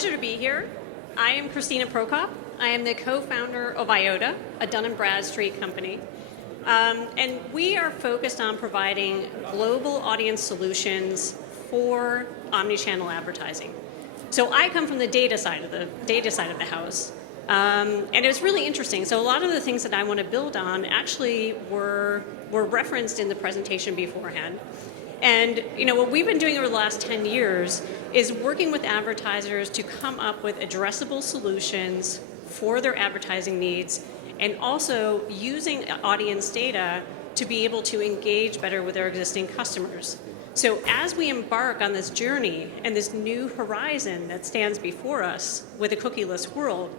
pleasure to be here. I am Kristina Prokop. I am the co-founder of Eyeota, a Dun & Bradstreet company. And we are focused on providing global audience solutions for omnichannel advertising. So I come from the data side of the house. And it was really interesting. So a lot of the things that I want to build on actually were referenced in the presentation beforehand. And what we've been doing over the last 10 years is working with advertisers to come up with addressable solutions for their advertising needs, and also using audience data to be able to engage better with their existing customers. So as we embark on this journey and this new horizon that stands before us with a cookieless world,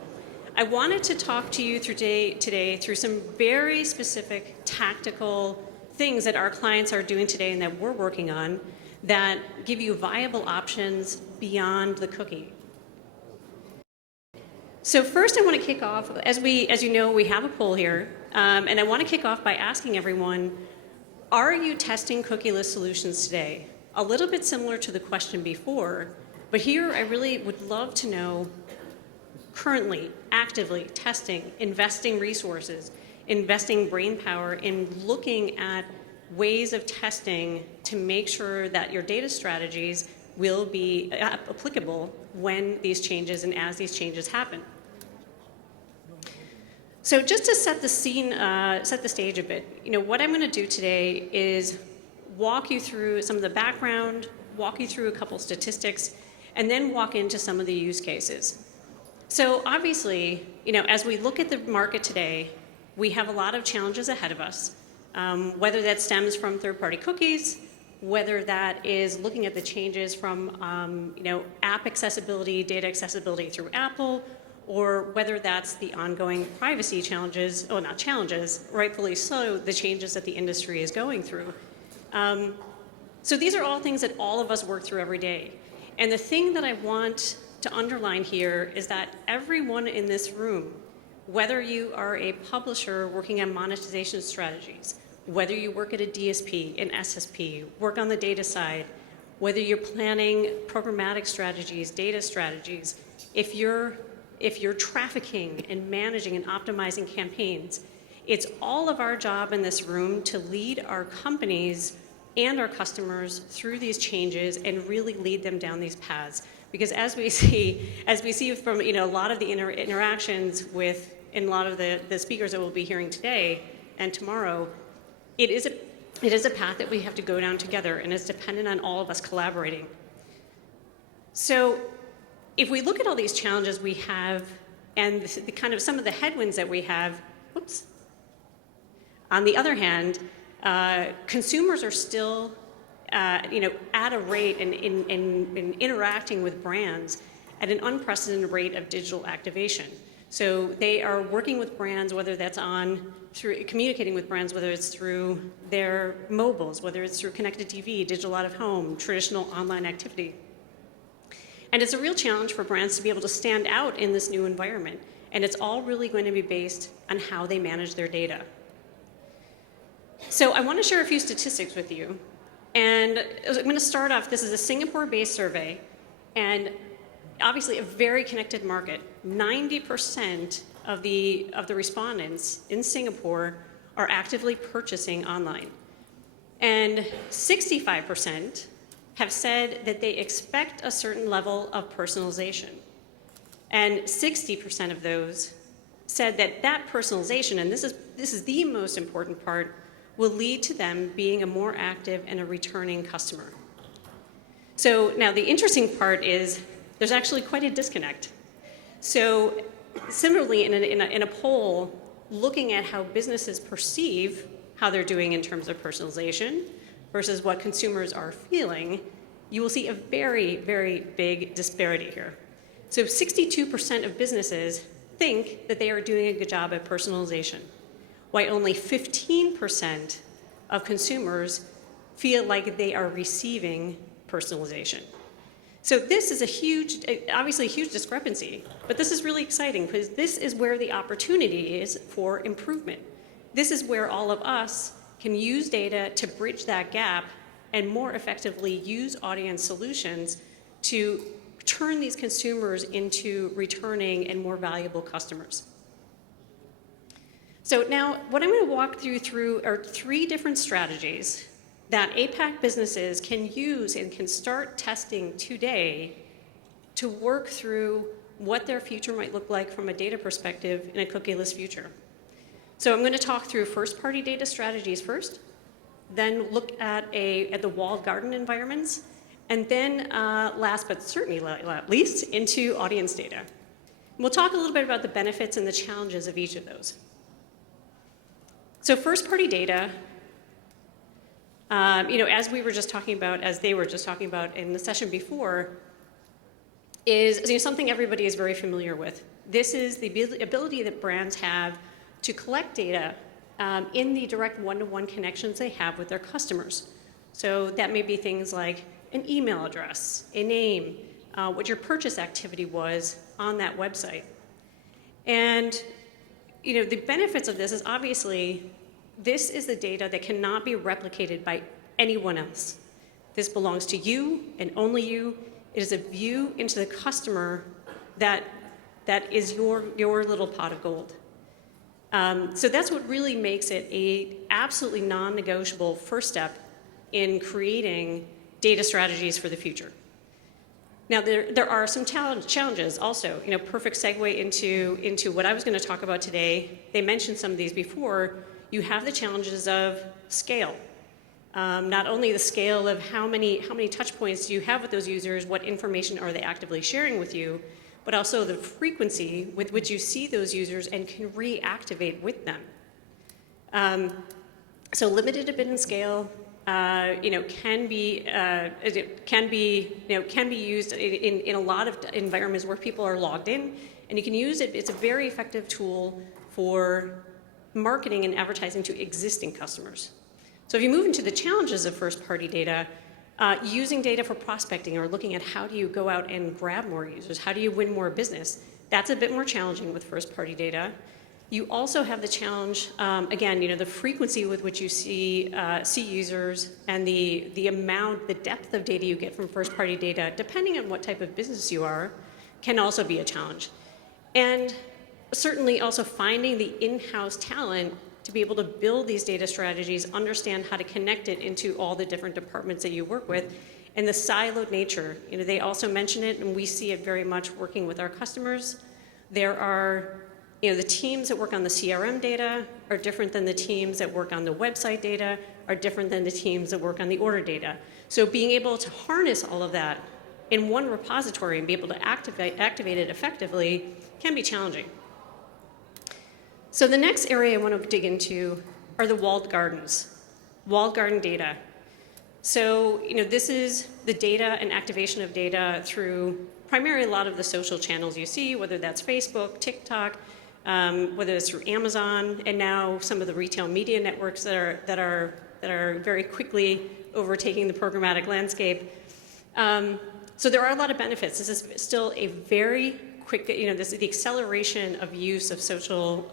I wanted to talk to you today through some very specific tactical things that our clients are doing today and that we're working on that give you viable options beyond the cookie. So first I want to kick off, as you know, we have a poll here, and I want to kick off by asking everyone, are you testing cookieless solutions today? A little bit similar to the question before, but here I really would love to know, currently, actively testing, investing resources, investing brain power in looking at ways of testing to make sure that your data strategies will be applicable when these changes and as these changes happen. So just to set the scene, set the stage a bit, what I'm going to do today is walk you through some of the background, walk you through a couple statistics, and then walk into some of the use cases. So obviously, as we look at the market today, we have a lot of challenges ahead of us, whether that stems from third-party cookies, whether that is looking at the changes from app accessibility, data accessibility through Apple, or whether that's the ongoing privacy challenges, not challenges, rightfully so, the changes that the industry is going through. So these are all things that all of us work through every day. And the thing that I want to underline here is that everyone in this room, whether you are a publisher working on monetization strategies, whether you work at a DSP, an SSP, work on the data side, whether you're planning programmatic strategies, data strategies, if you're trafficking and managing and optimizing campaigns, it's all of our job in this room to lead our companies and our customers through these changes and really lead them down these paths. Because as we see from a lot of the interactions with and a lot of the speakers that we'll be hearing today and tomorrow, it is a path that we have to go down together, and it's dependent on all of us collaborating. So if we look at all these challenges we have and the kind of some of the headwinds that we have, on the other hand, consumers are still at a rate in interacting with brands at an unprecedented rate of digital activation. So they are working with brands, whether that's through communicating with brands, whether it's through their mobiles, whether it's through connected TV, digital out of home, traditional online activity. And it's a real challenge for brands to be able to stand out in this new environment. And it's all really going to be based on how they manage their data. So I want to share a few statistics with you. And I'm going to start off, this is a Singapore-based survey, and obviously a very connected market. 90% of the respondents in Singapore are actively purchasing online. And 65% have said that they expect a certain level of personalization. And 60% of those said that that personalization, and this is the most important part, will lead to them being a more active and a returning customer. So now the interesting part is there's actually quite a disconnect. So similarly, in a poll looking at how businesses perceive how they're doing in terms of personalization versus what consumers are feeling, you will see a very, very big disparity here. So 62% of businesses think that they are doing a good job at personalization, while only 15% of consumers feel like they are receiving personalization. So this is obviously a huge discrepancy, but this is really exciting because this is where the opportunity is for improvement. This is where all of us can use data to bridge that gap and more effectively use audience solutions to turn these consumers into returning and more valuable customers. So now what I'm going to walk you through are 3 different strategies that APAC businesses can use and can start testing today to work through what their future might look like from a data perspective in a cookieless future. So I'm going to talk through first-party data strategies first, then look at the walled garden environments, and then last but certainly not least, into audience data. And we'll talk a little bit about the benefits and the challenges of each of those. So first-party data, as we were just talking about, as they were just talking about in the session before, is something everybody is very familiar with. This is the ability that brands have to collect data in the direct one-to-one connections they have with their customers. So that may be things like an email address, a name, what your purchase activity was on that website. And the benefits of this is obviously this is the data that cannot be replicated by anyone else. This belongs to you and only you. It is a view into the customer that is your little pot of gold. So that's what really makes it a absolutely non-negotiable first step in creating data strategies for the future. Now, there are some challenges also. Perfect segue into what I was going to talk about today. They mentioned some of these before. You have the challenges of scale. Not only the scale of how many touch points do you have with those users, what information are they actively sharing with you, but also the frequency with which you see those users and can reactivate with them. So limited a bit in scale, can be used in a lot of environments where people are logged in, and you can use it. It's a very effective tool for marketing and advertising to existing customers. So if you move into the challenges of first-party data, using data for prospecting or looking at how do you go out and grab more users, how do you win more business, that's a bit more challenging with first-party data. You also have the challenge, again, the frequency with which you see users and the depth of data you get from first-party data, depending on what type of business you are, can also be a challenge. And certainly also finding the in-house talent to be able to build these data strategies, understand how to connect it into all the different departments that you work with, and the siloed nature. They also mention it, and we see it very much working with our customers. There are, the teams that work on the CRM data are different than the teams that work on the website data, are different than the teams that work on the order data. So being able to harness all of that in one repository and be able to activate it effectively can be challenging. So the next area I want to dig into are the walled gardens, walled garden data. So, this is the data and activation of data through primarily a lot of the social channels you see, whether that's Facebook, TikTok, whether it's through Amazon, and now some of the retail media networks that are very quickly overtaking the programmatic landscape. So there are a lot of benefits. This is still a very quick, the acceleration of use of social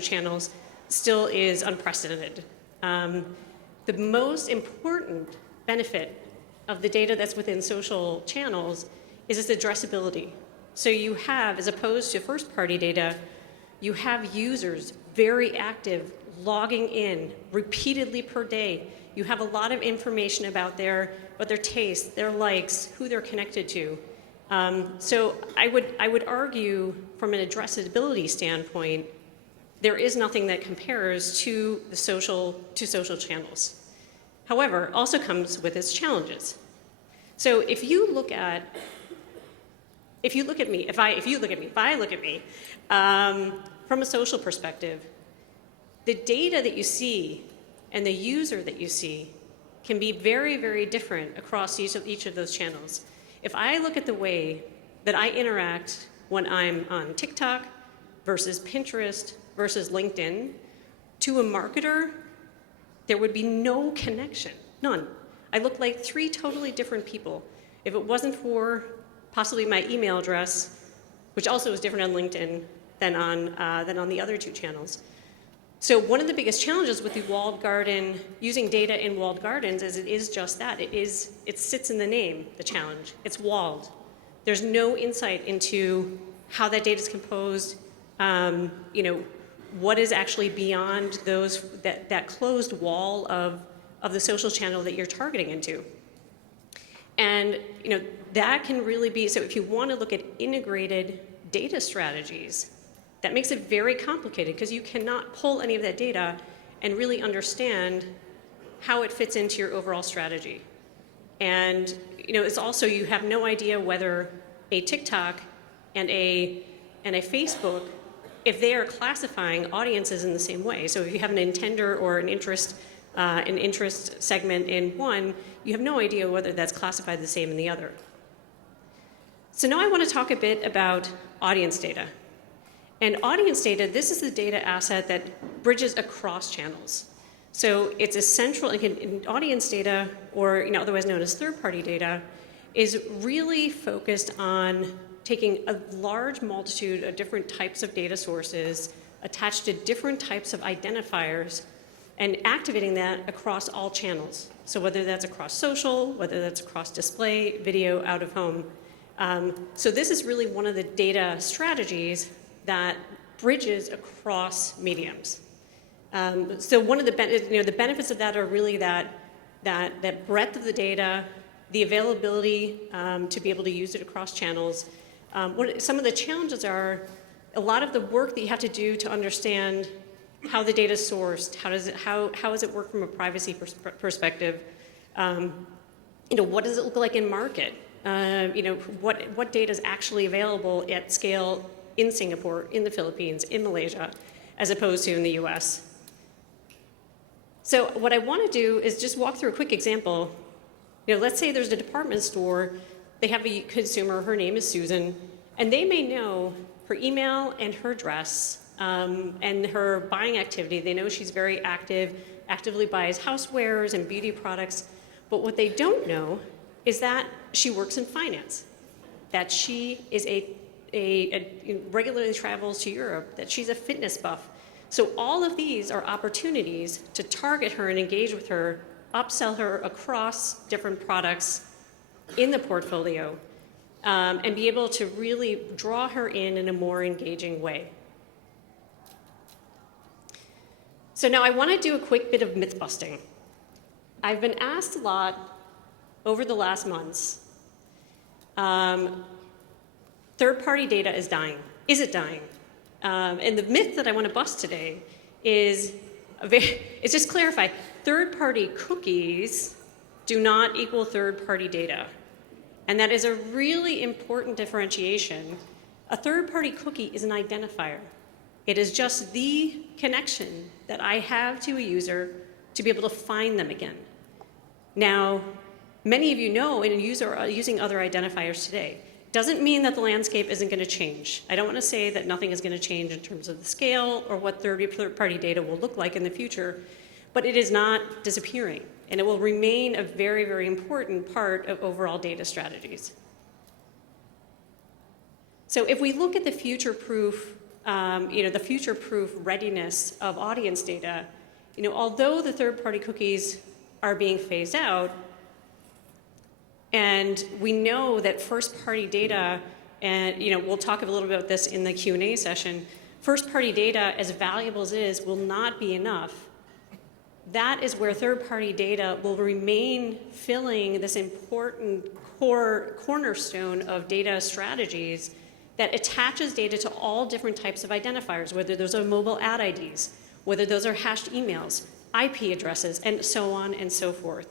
channels still is unprecedented. The most important benefit of the data that's within social channels is its addressability. So you have, as opposed to first-party data, you have users very active, logging in repeatedly per day. You have a lot of information about their tastes, their likes, who they're connected to. So I would argue from an addressability standpoint, there is nothing that compares to the social channels. However, also comes with its challenges. So if you look at me from a social perspective, the data that you see and the user that you see can be very, very different across each of those channels. If I look at the way that I interact when I'm on TikTok versus Pinterest versus LinkedIn, to a marketer, there would be no connection, none. I look like 3 totally different people. If it wasn't for possibly my email address, which also is different on LinkedIn than on the other 2 channels. So one of the biggest challenges with the walled garden, using data in walled gardens, is it is just that. It sits in the name, the challenge. It's walled. There's no insight into how that data is composed, what is actually beyond that closed wall of the social channel that you're targeting into. And that can really be, so if you want to look at integrated data strategies, that makes it very complicated because you cannot pull any of that data and really understand how it fits into your overall strategy. And it's also, you have no idea whether a TikTok and a Facebook, if they are classifying audiences in the same way. So if you have an intender or an interest segment in one, you have no idea whether that's classified the same in the other. So now I want to talk a bit about audience data. And audience data, this is the data asset that bridges across channels. So it's essential, in audience data, or otherwise known as third-party data, is really focused on taking a large multitude of different types of data sources attached to different types of identifiers and activating that across all channels. So whether that's across social, whether that's across display, video, out of home. So this is really one of the data strategies that bridges across mediums. So one of the benefits of that are really that breadth of the data, the availability to be able to use it across channels. Some of the challenges are a lot of the work that you have to do to understand how the data is sourced, how does it work from a privacy perspective, what does it look like in market, what data is actually available at scale in Singapore, in the Philippines, in Malaysia, as opposed to in the US. So what I want to do is just walk through a quick example. Let's say there's a department store, they have a consumer, her name is Susan, and they may know her email and her address and her buying activity. They know she's very actively buys housewares and beauty products, but what they don't know is that she works in finance, that she is regularly travels to Europe, that she's a fitness buff. So all of these are opportunities to target her and engage with her, upsell her across different products in the portfolio, and be able to really draw her in a more engaging way. So now I want to do a quick bit of myth busting. I've been asked a lot over the last months, third-party data is dying. Is it dying? And the myth that I want to bust today is just clarify, third-party cookies do not equal third-party data. And that is a really important differentiation. A third-party cookie is an identifier. It is just the connection that I have to a user to be able to find them again. Now, many of you know and are using other identifiers today. Doesn't mean that the landscape isn't going to change. I don't want to say that nothing is going to change in terms of the scale or what third-party data will look like in the future, but it is not disappearing, and it will remain a very, very important part of overall data strategies. So if we look at the future-proof, the future-proof readiness of audience data, although the third-party cookies are being phased out, and we know that first-party data, and we'll talk a little bit about this in the Q&A session, first-party data, as valuable as it is, will not be enough. That is where third-party data will remain filling this important cornerstone of data strategies that attaches data to all different types of identifiers, whether those are mobile ad IDs, whether those are hashed emails, IP addresses, and so on and so forth.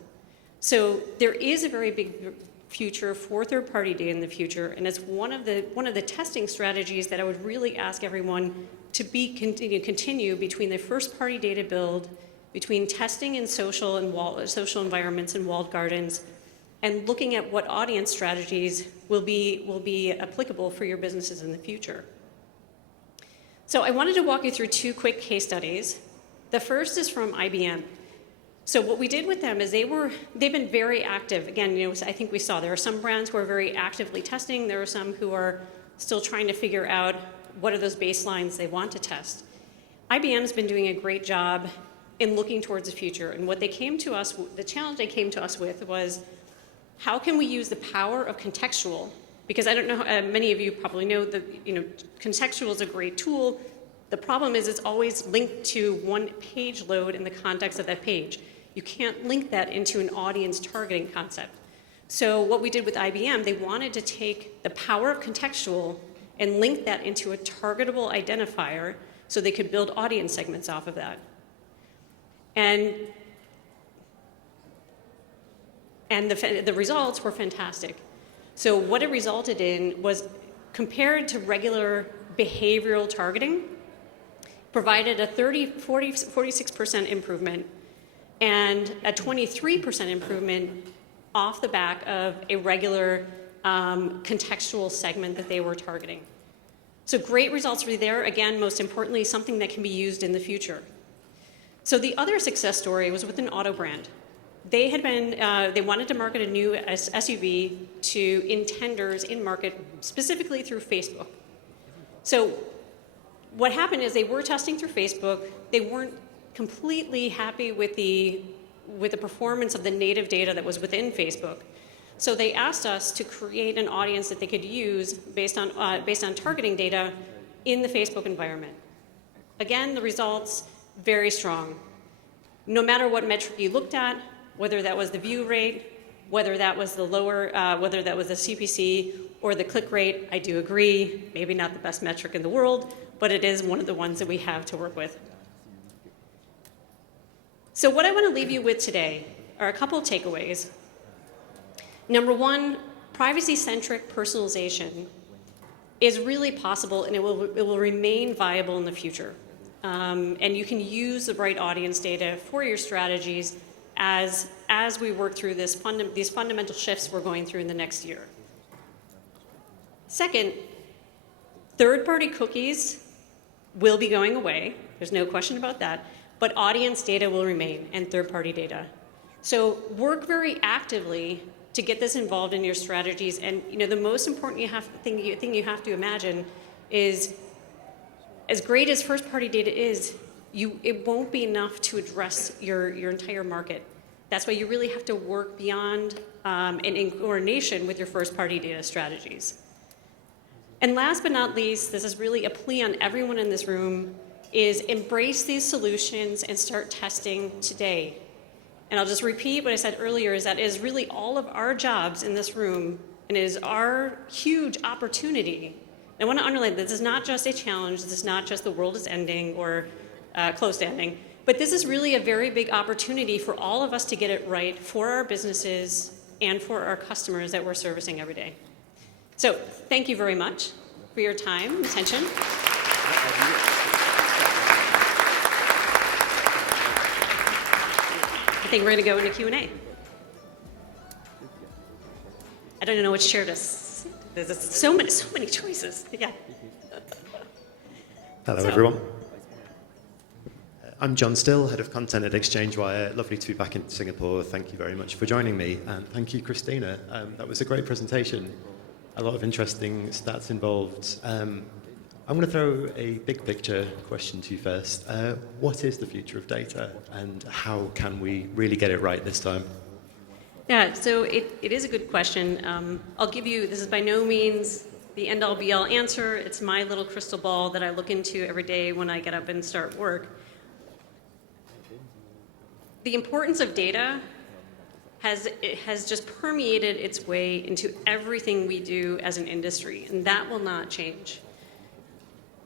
So there is a very big future for third-party data in the future, and it's one of the testing strategies that I would really ask everyone to continue between the first-party data build, between testing in social environments and walled gardens, and looking at what audience strategies will be applicable for your businesses in the future. So I wanted to walk you through two quick case studies. The first is from IBM. So what we did with them is they've been very active. Again, I think we saw there are some brands who are very actively testing. There are some who are still trying to figure out what are those baselines they want to test. IBM's been doing a great job in looking towards the future. And what they came to us, the challenge they came to us with was, how can we use the power of contextual Because I don't know, many of you probably know that contextual is a great tool. The problem is it's always linked to one page load in the context of that page. You can't link that into an audience targeting concept. So what we did with IBM, they wanted to take the power of contextual and link that into a targetable identifier so they could build audience segments off of that. And the results were fantastic. So what it resulted in was, compared to regular behavioral targeting, provided a 46% improvement and a 23% improvement off the back of a regular contextual segment that they were targeting. So great results were there. Again, most importantly, something that can be used in the future. So the other success story was with an auto brand. They had been, they wanted to market a new SUV to intenders in market, specifically through Facebook. So what happened is they were testing through Facebook. They weren't completely happy with the performance of the native data that was within Facebook. So they asked us to create an audience that they could use based on targeting data in the Facebook environment. Again, the results, very strong. No matter what metric you looked at, whether that was the view rate, whether that was the whether that was the CPC or the click rate, I do agree, maybe not the best metric in the world, but it is one of the ones that we have to work with. So what I want to leave you with today are a couple of takeaways. Number one, privacy-centric personalization is really possible, and it will remain viable in the future. And you can use the right audience data for your strategies as we work through these fundamental shifts we're going through in the next year. Second, third-party cookies will be going away. There's no question about that. But audience data will remain, and third-party data. So work very actively to get this involved in your strategies. And the most important thing you have to imagine is, as great as first-party data is, it won't be enough to address your entire market. That's why you really have to work beyond and in coordination with your first-party data strategies. And last but not least, this is really a plea on everyone in this room, is embrace these solutions and start testing today. And I'll just repeat what I said earlier, is that it is really all of our jobs in this room, and it is our huge opportunity. I want to underline that this is not just a challenge, this is not just the world is ending or close to ending, but this is really a very big opportunity for all of us to get it right for our businesses and for our customers that we're servicing every day. So thank you very much for your time and attention. I think we're going to go into Q&A. I don't know which chair to sit. There's so many choices. Yeah. Hello, everyone. I'm John Still, Head of Content at ExchangeWire. Lovely to be back in Singapore. Thank you very much for joining me. And thank you, Kristina. That was a great presentation. A lot of interesting stats involved. I'm going to throw a big picture question to you first. What is the future of data, and how can we really get it right this time? Yeah, so it is a good question. I'll give you, this is by no means the end-all be-all answer. It's my little crystal ball that I look into every day when I get up and start work. The importance of data has just permeated its way into everything we do as an industry, and that will not change.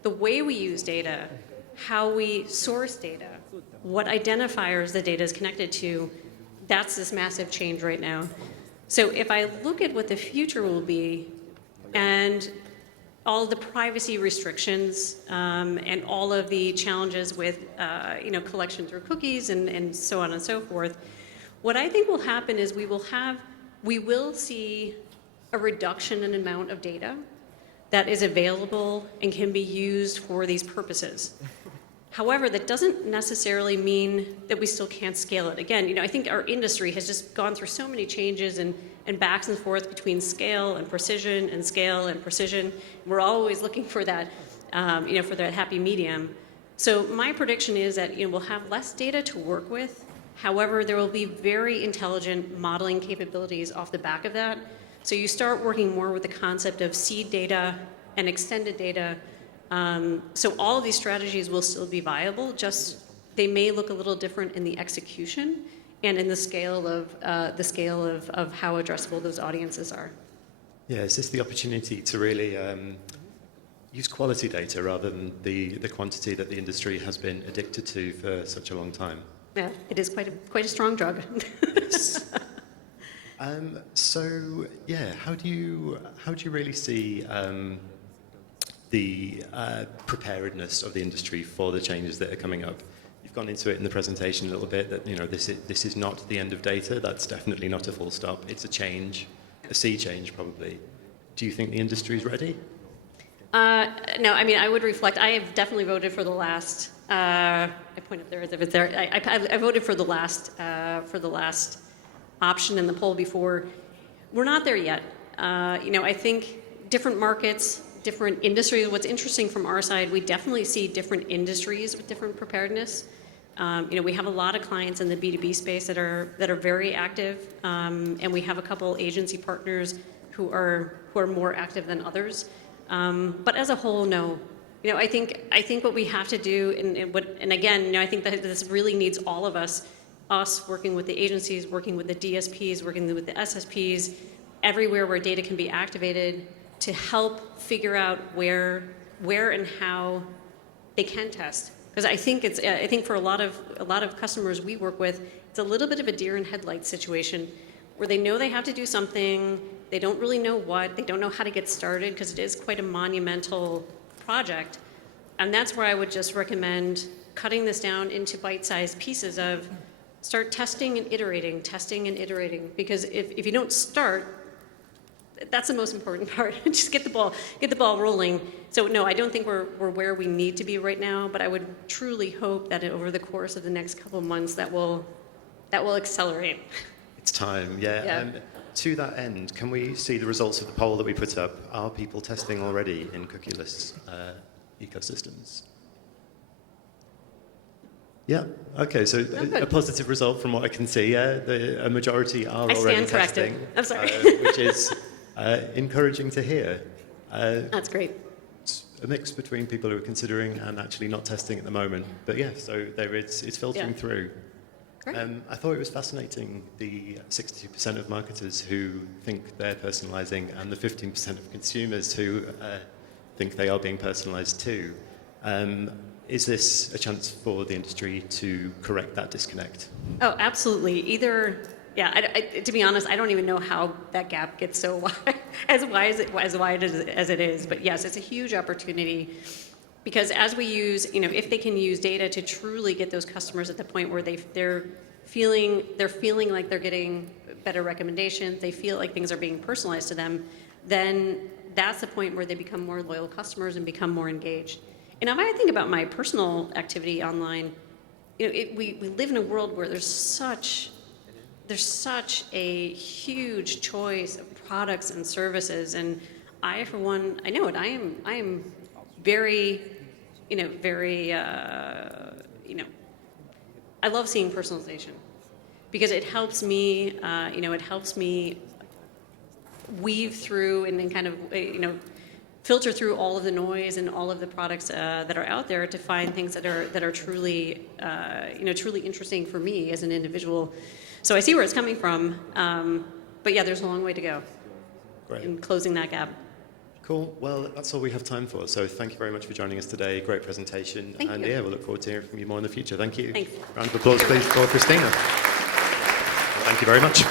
The way we use data, how we source data, what identifiers the data is connected to, that's this massive change right now. So if I look at what the future will be, and all the privacy restrictions and all of the challenges with collection through cookies and so on and so forth, what I think will happen is we will see a reduction in amount of data that is available and can be used for these purposes. However, that doesn't necessarily mean that we still can't scale it. Again, I think our industry has just gone through so many changes and backs and forth between scale and precision and scale and precision. We're always looking for that, for that happy medium. So my prediction is that we'll have less data to work with. However, there will be very intelligent modeling capabilities off the back of that. So you start working more with the concept of seed data and extended data. So all of these strategies will still be viable, just they may look a little different in the execution and in the scale of how addressable those audiences are. Yeah, is this the opportunity to really use quality data rather than the quantity that the industry has been addicted to for such a long time? Yeah, it is quite a strong drug. Yes. So yeah, how do you really see the preparedness of the industry for the changes that are coming up? You've gone into it in the presentation a little bit that this is not the end of data. That's definitely not a full stop. It's a change, a sea change probably. Do you think the industry is ready? No, I mean, I would reflect. I have definitely voted for the last. I point up there as if it's there. I voted for the last option in the poll before. We're not there yet. I think different markets, different industries. What's interesting from our side, we definitely see different industries with different preparedness. We have a lot of clients in the B2B space that are very active, and we have a couple agency partners who are more active than others. But as a whole, no. I think what we have to do, and again, I think that this really needs all of us working with the agencies, working with the DSPs, working with the SSPs, everywhere where data can be activated to help figure out where and how they can test. Because I think for a lot of customers we work with, it's a little bit of a deer in headlights situation where they know they have to do something. They don't really know what. They don't know how to get started because it is quite a monumental project. And that's where I would just recommend cutting this down into bite-sized pieces of start testing and iterating. Because if you don't start, that's the most important part. Just get the ball rolling. So no, I don't think we're where we need to be right now, but I would truly hope that over the course of the next couple of months that will accelerate. It's time, yeah. Yeah. To that end, can we see the results of the poll that we put up? Are people testing already in cookieless ecosystems? Yeah, okay, so a positive result from what I can see. Yeah, a majority are already testing. I'm sorry. Which is encouraging to hear. That's great. It's a mix between people who are considering and actually not testing at the moment. But yeah, so it's filtering through. Great. I thought it was fascinating, the 62% of marketers who think they're personalizing and the 15% of consumers who think they are being personalized too. Is this a chance for the industry to correct that disconnect? Oh, absolutely. To be honest, I don't even know how that gap gets so wide, as wide as it is. But yes, it's a huge opportunity. Because as we use, if they can use data to truly get those customers at the point where they're feeling like they're getting better recommendations, they feel like things are being personalized to them, then that's the point where they become more loyal customers and become more engaged. And if I think about my personal activity online, we live in a world where there's such a huge choice of products and services, and I, for one, I know it. I am very, I love seeing personalization because it helps me, weave through and then kind of, filter through all of the noise and all of the products that are out there to find things that are truly, truly interesting for me as an individual. So I see where it's coming from, but yeah, there's a long way to go. Great. In closing that gap. Cool. Well, that's all we have time for. So thank you very much for joining us today. Great presentation. Thank you. Yeah, we'll look forward to hearing from you more in the future. Thank you. Thanks. Round of applause, please, for Kristina. Thank you very much.